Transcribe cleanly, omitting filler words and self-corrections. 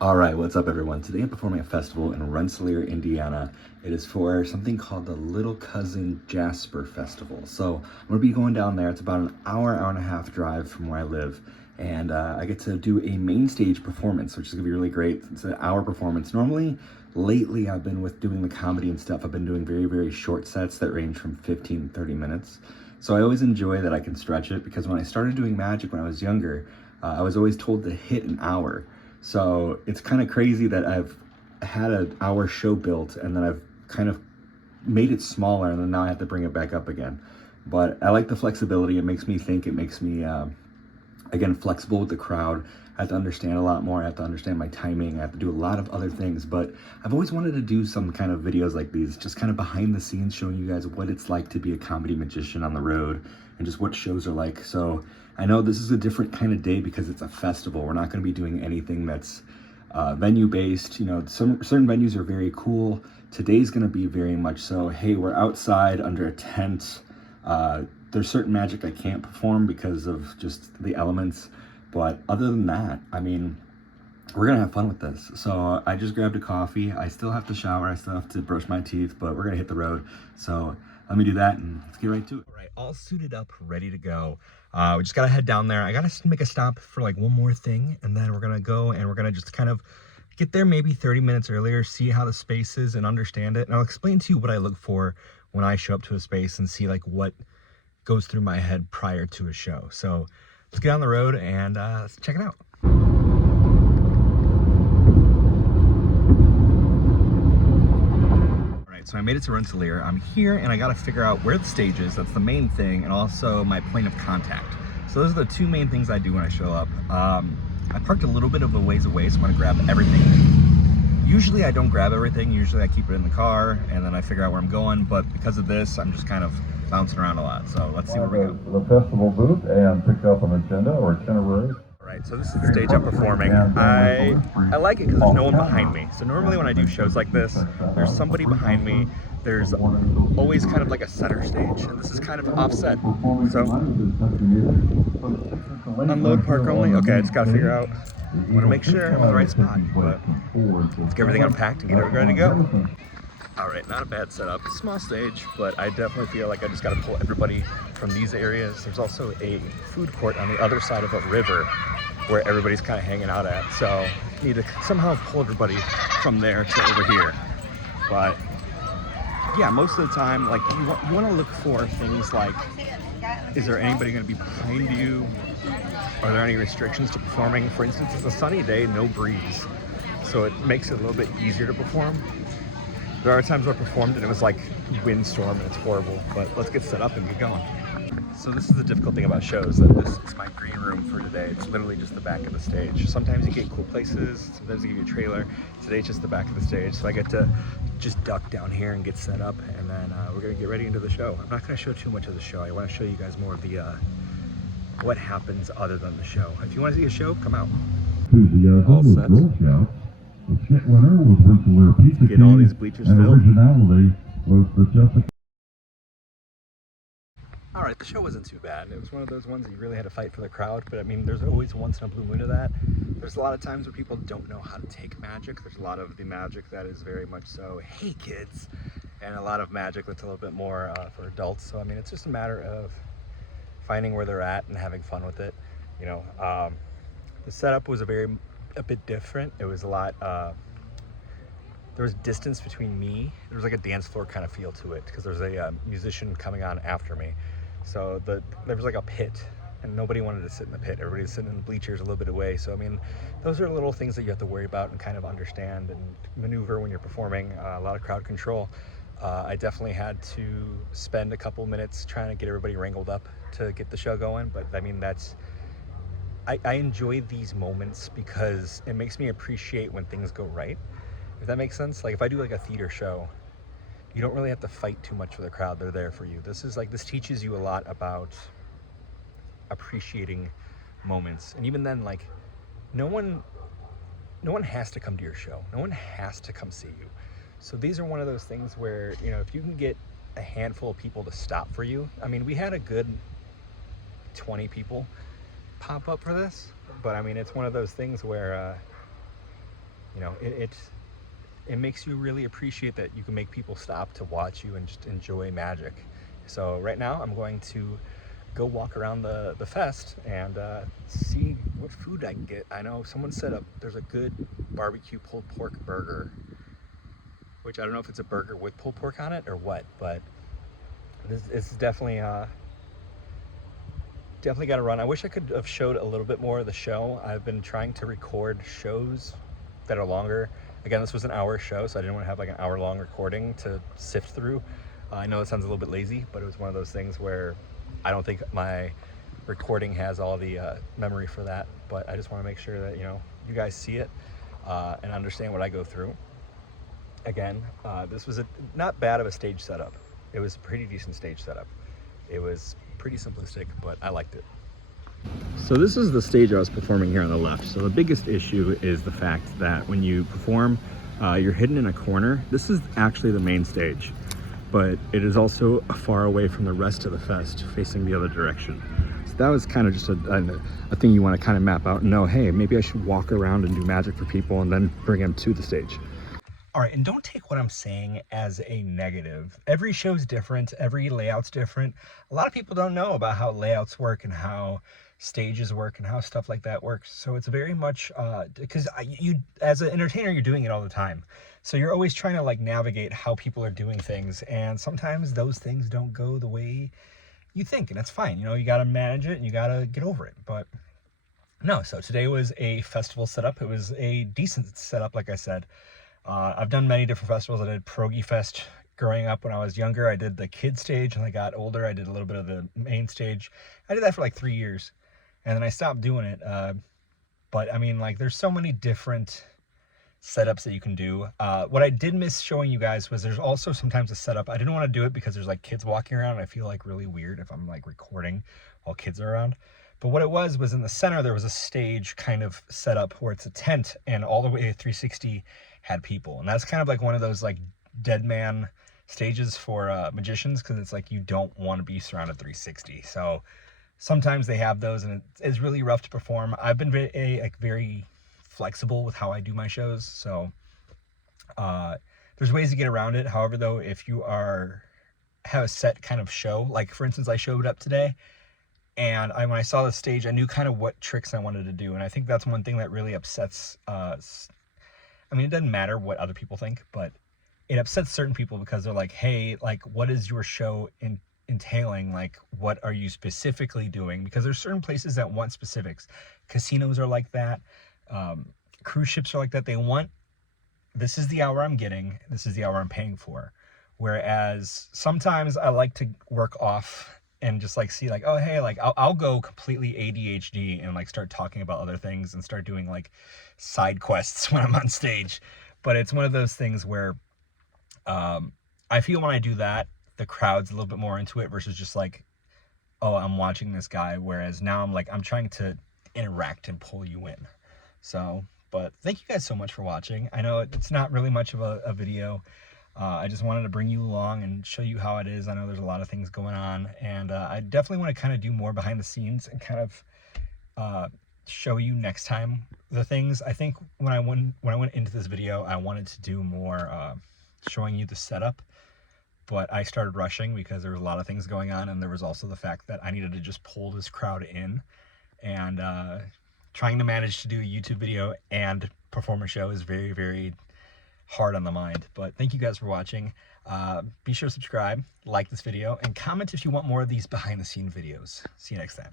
All right, what's up everyone? Today I'm performing a festival in Rensselaer, Indiana. It is for something called the Little Cousin Jasper Festival. So I'm gonna be going down there. It's about an hour, hour and a half drive from where I live. And I get to do a main stage performance, which is gonna be really great. It's an hour performance. Normally, lately I've been with doing the comedy and stuff. I've been doing very, very short sets that range from 15 to 30 minutes. So I always enjoy that I can stretch it because when I started doing magic when I was younger, I was always told to hit an hour. So it's kind of crazy that I've had an hour show built and then I've kind of made it smaller and then now I have to bring it back up again. But I like the flexibility. It makes me think, it makes me, again, flexible with the crowd. I have to understand a lot more. I have to understand my timing. I have to do a lot of other things, but I've always wanted to do some kind of videos like these, just kind of behind the scenes, showing you guys what it's like to be a comedy magician on the road and just what shows are like. So I know this is a different kind of day because it's a festival. We're not going to be doing anything that's venue based. You know, certain venues are very cool. Today's going to be very much so, hey, we're outside under a tent. There's certain magic I can't perform because of just the elements. But other than that, I mean, we're gonna have fun with this. So I just grabbed a coffee. I still have to shower. I still have to brush my teeth, but we're gonna hit the road. So let me do that and let's get right to it. All right, all suited up, ready to go. We just gotta head down there. I gotta make a stop for like one more thing, and then we're gonna go and we're gonna just kind of get there maybe 30 minutes earlier, see how the space is and understand it. And I'll explain to you what I look for when I show up to a space and see like what goes through my head prior to a show. So let's get on the road and let's check it out. All right, so I made it to Rensselaer. I'm here and I got to figure out where the stage is. That's the main thing, and also my point of contact. So those are the two main things I do when I show up. I parked a little bit of a ways away, so I'm gonna grab everything. Usually I don't grab everything. Usually I keep it in the car and then I figure out where I'm going. But because of this, I'm just kind of bouncing around a lot. So let's see where we go. The festival booth and pick up an agenda or itinerary. All right, so this is the stage I'm performing. I like it because there's no one behind me. So normally when I do shows like this, there's somebody behind me. There's always kind of like a center stage, and this is kind of offset. So unload, park only. Okay, I just gotta figure out. I want to make sure I'm in the right spot, but let's get everything unpacked and get it ready to go. All right, not a bad setup. Small stage, but I definitely feel like I just got to pull everybody from these areas. There's also a food court on the other side of a river where everybody's kind of hanging out at. So I need to somehow pull everybody from there to over here. But yeah, most of the time, like you want to look for things like, is there anybody going to be behind you? Are there any restrictions to performing? For instance, it's a sunny day, no breeze. So it makes it a little bit easier to perform. There are times where I performed and it was like windstorm and it's horrible, but let's get set up and get going. So this is the difficult thing about shows, that this is my green room for today. It's literally just the back of the stage. Sometimes you get cool places, sometimes they give you a trailer. Today it's just the back of the stage, so I get to just duck down here and get set up, and then we're gonna get ready into the show. I'm not gonna show too much of the show. I wanna show you guys more of the what happens other than the show. If you wanna see a show, come out. All set. Getting all these bleachers filled. All right, the show wasn't too bad. It was one of those ones that you really had to fight for the crowd, but I mean, there's always once in a blue moon of that. There's a lot of times where people don't know how to take magic. There's a lot of the magic that is very much so, hey kids, and a lot of magic that's a little bit more for adults. So I mean, it's just a matter of finding where they're at and having fun with it. You know, the setup was a bit different. It was a lot, there was distance between me. There was like a dance floor kind of feel to it because there's a musician coming on after me. So there was like a pit and nobody wanted to sit in the pit. Everybody was sitting in the bleachers a little bit away. So I mean, those are little things that you have to worry about and kind of understand and maneuver when you're performing. A lot of crowd control. I definitely had to spend a couple minutes trying to get everybody wrangled up to get the show going. But I mean, I enjoy these moments because it makes me appreciate when things go right. If that makes sense. Like if I do like a theater show, you don't really have to fight too much for the crowd. They're there for you. This teaches you a lot about appreciating moments. And even then, like no one has to come to your show. No one has to come see you. So these are one of those things where, you know, if you can get a handful of people to stop for you. I mean, we had a good 20 people pop up for this, but I mean, it's one of those things where know, it makes you really appreciate that you can make people stop to watch you and just enjoy magic. So right now I'm going to go walk around the fest and see what food I can get. I know someone said there's a good barbecue pulled pork burger, which I don't know if it's a burger with pulled pork on it or what, but it's definitely got to run. I wish I could have showed a little bit more of the show. I've been trying to record shows that are longer. Again, this was an hour show, so I didn't want to have like an hour-long recording to sift through. I know it sounds a little bit lazy, but it was one of those things where I don't think my recording has all the memory for that, but I just want to make sure that, you know, you guys see it and understand what I go through. Again, this was not bad of a stage setup. It was a pretty decent stage setup. It was pretty simplistic, but I liked it. So this is the stage I was performing here on the left. So the biggest issue is the fact that when you perform, you're hidden in a corner. This is actually the main stage, but it is also far away from the rest of the fest, facing the other direction. So that was kind of just a thing you want to kind of map out and know, hey, maybe I should walk around and do magic for people and then bring them to the stage. All right, and don't take what I'm saying as a negative. Every show's different, every layout's different. A lot of people don't know about how layouts work and how stages work and how stuff like that works. So it's very much, because you, as an entertainer, you're doing it all the time. So you're always trying to like navigate how people are doing things. And sometimes those things don't go the way you think, and that's fine. You know, you gotta manage it and you gotta get over it. But no, so today was a festival setup. It was a decent setup, like I said. I've done many different festivals. I did Pierogi Fest growing up when I was younger. I did the kid stage. When I got older, I did a little bit of the main stage. I did that for like 3 years, and then I stopped doing it. But I mean, like, there's so many different setups that you can do. What I did miss showing you guys was there's also sometimes a setup. I didn't want to do it because there's like kids walking around, and I feel like really weird if I'm like recording while kids are around. But what it was in the center, there was a stage kind of setup where it's a tent, and all the way to 360 had people. And that's kind of like one of those like dead man stages for magicians, because it's like you don't want to be surrounded 360. So sometimes they have those, and it's really rough to perform. I've been very flexible with how I do my shows, so there's ways to get around it. However, though, if you have a set kind of show, like for instance, I showed up today, and when I saw the stage, I knew kind of what tricks I wanted to do. And I think that's one thing that really upsets I mean, it doesn't matter what other people think, but it upsets certain people because they're like, hey, like, what is your show entailing? Like, what are you specifically doing? Because there's certain places that want specifics. Casinos are like that. Cruise ships are like that. They want, this is the hour I'm getting, this is the hour I'm paying for. Whereas sometimes I like to work off and just like see like, oh, hey, like I'll go completely ADHD and like start talking about other things and start doing like side quests when I'm on stage. But it's one of those things where I feel when I do that, the crowd's a little bit more into it versus just like, oh, I'm watching this guy. Whereas now I'm trying to interact and pull you in. So, but thank you guys so much for watching. I know it's not really much of a video. I just wanted to bring you along and show you how it is. I know there's a lot of things going on, and I definitely want to kind of do more behind the scenes and kind of show you next time the things. I think when I went into this video, I wanted to do more showing you the setup, but I started rushing because there was a lot of things going on, and there was also the fact that I needed to just pull this crowd in, and trying to manage to do a YouTube video and perform a show is very, very hard on the mind. But thank you guys for watching. Be sure to subscribe, like this video, and comment if you want more of these behind the scene videos. See you next time.